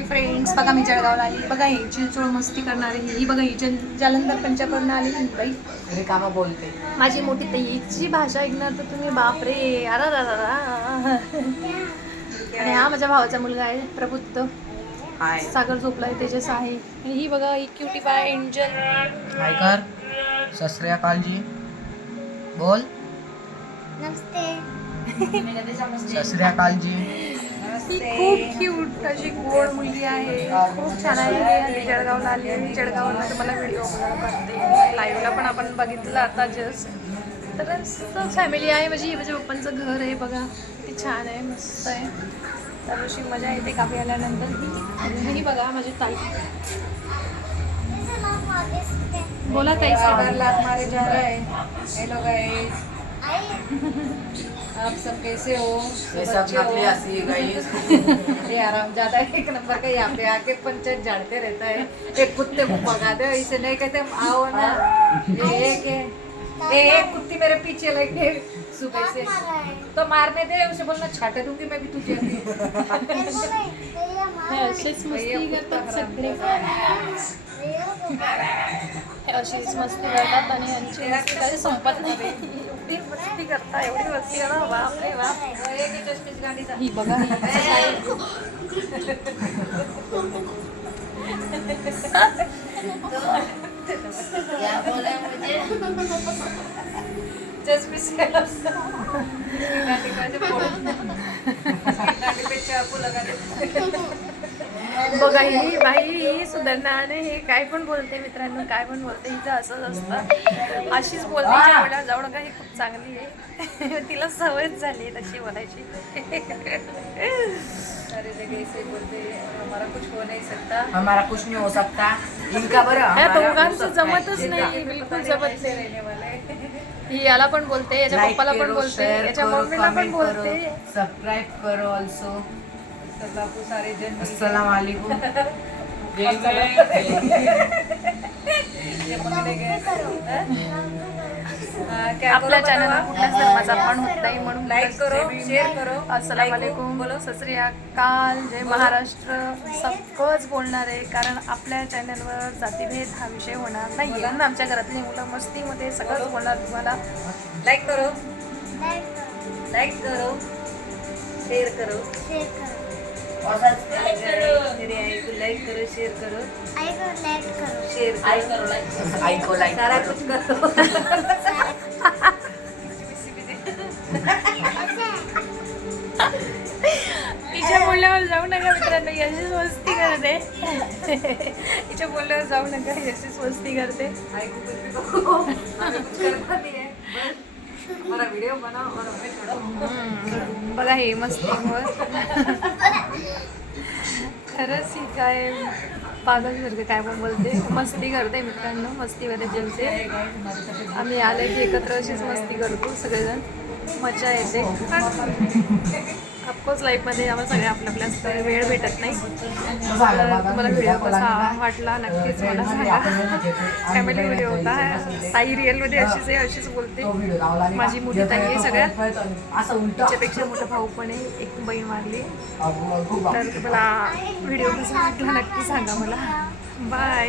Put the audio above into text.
Hi friends, बघा मी जळगावला आली. बघा ही चिंचोळ मस्ती करणारी ही बघा ही जालंधर पंचाकडनं आली ही बाई रिकामा बोलते. माझी मोठी ताई. हिची भाषा ऐकणार तर तुम्ही बापरे. आणि हा माझ्या भावाचा मुलगा आहे प्रबुद्ध. हाय सागर झोपलाय तेजस आहे. आणि ही बघा ही क्युटी बाय एंजल. हाय कर. सत श्री अकाल जी बोल. सत श्री अकाल जी. ही खूप क्यूट अशी गोड मुलगी आहे. खूप छान आहे. आणि जळगावला आली आहे. जळगावला तुम्हाला व्हिडिओ करते. लाईव्हला पण आपण बघितलं आता जस्ट. तर फॅमिली आहे माझी. माझ्या पप्पांचं घर आहे बघा. किती छान आहे, मस्त आहे. तर अशी मजा येते काफी आल्यानंतर. आणि ही बघा माझी ताई. बोला ताई. हमारे जा रहा है. हेलो गाइस, आप सब कैसे हो? ये सब नकली हंसी है गाइस. ये आराम ज्यादा एक नंबर का यहाँ पे आके पंचायत झाड़ते रहता है. एक कुत्ते को भगाते हो, इसे नहीं कहते आओ ना. एक कुत्ती मेरे पीछे लगे सुबह से. तो मारने दे उसे, बोलना छाटे दूंगी मैं भी तुझे. अशीच मस्ती करतात सगळे. अशीच मस्ती करतात आणि यांची मस्ती काही संपत नाही. एवढी मस्ती करता, एवढी मस्ती करता, बाप रे बाप. ही बघा बघा ही बाई ही सुधारणा आणि हे काय पण बोलते मित्रांनो, काय पण बोलते. हिचं असंच असतं, अशीच बोलते. मला जाऊ नका, ही खूप चांगली आहे. तिला सवयच झाली आहे तशी बोलायची. सारे जगह ऐसे बोलते हमारा कुछ हो नहीं सकता. हमारा कुछ नहीं हो सकता. इनका बरं या दोघांचं जमतच नाही, बिलकुल जमत नाही. रहने वाले. ही याला पण बोलते, याच्या पप्पाला पण बोलते, याच्या मम्मीला पण बोलते. सबस्क्राइब करो ऑल्सो. बापू सारे जन अस्सलाम वालेकुम. आपल्या चॅनलला कुठल्या धर्माचा पण होत नाही म्हणून लाईक करो, शेअर करो. अस्सलाम वालेकुम, बोलो सत श्री अकाल, जय महाराष्ट्र. सगळंच बोलणार आहे कारण आपल्या चॅनलवर जातीभेद हा विषय होणार नाही. म्हणून आमच्या घरातली मुलं मस्तीमध्ये सगळंच बोलणार तुम्हाला. लाइक करो, लाइक करो, शेयर करो और सब्सक्राइब करो. मेरे आई को लाइक करो, शेयर करो, शेयर आई करो, करो, आई को लाइक सारा करो. कुछ करो. तिच्या बोलण्यावर जाऊ नका मित्रांनो, यशीच मस्ती करते. तिच्या बोलण्यावर जाऊ नका, यशीच मस्ती करते. आई को कुछ भी कहो, हमें कुछ करना नहीं है. बस हमारा वीडियो बनाओ और हमें छोड़ो. बघा हे मस्तीवर खरंच ही काय पागलसारखं काय पण बोलते, मस्ती करते मित्रांनो, मस्तीमध्ये जमते. आम्ही आले की एकत्र अशीच मस्ती करतो सगळेजण, मजा येते. ऑफकोर्स लाईफमध्ये आम्हाला सगळ्या आपल्या वेळ भेटत नाही. तुम्हाला व्हिडिओ कसा वाटला नक्कीच मला सांगा. फॅमिली व्हिडिओ होता. ताई रिअलमध्ये अशीच आहे, अशीच बोलते. माझी मोठी ताई आहे सगळ्यात, तिच्यापेक्षा मोठा भाऊ पण आहे, एक बहीण वाढली. तर तुम्हाला व्हिडिओ कसा वाटला नक्की सांगा मला. बाय.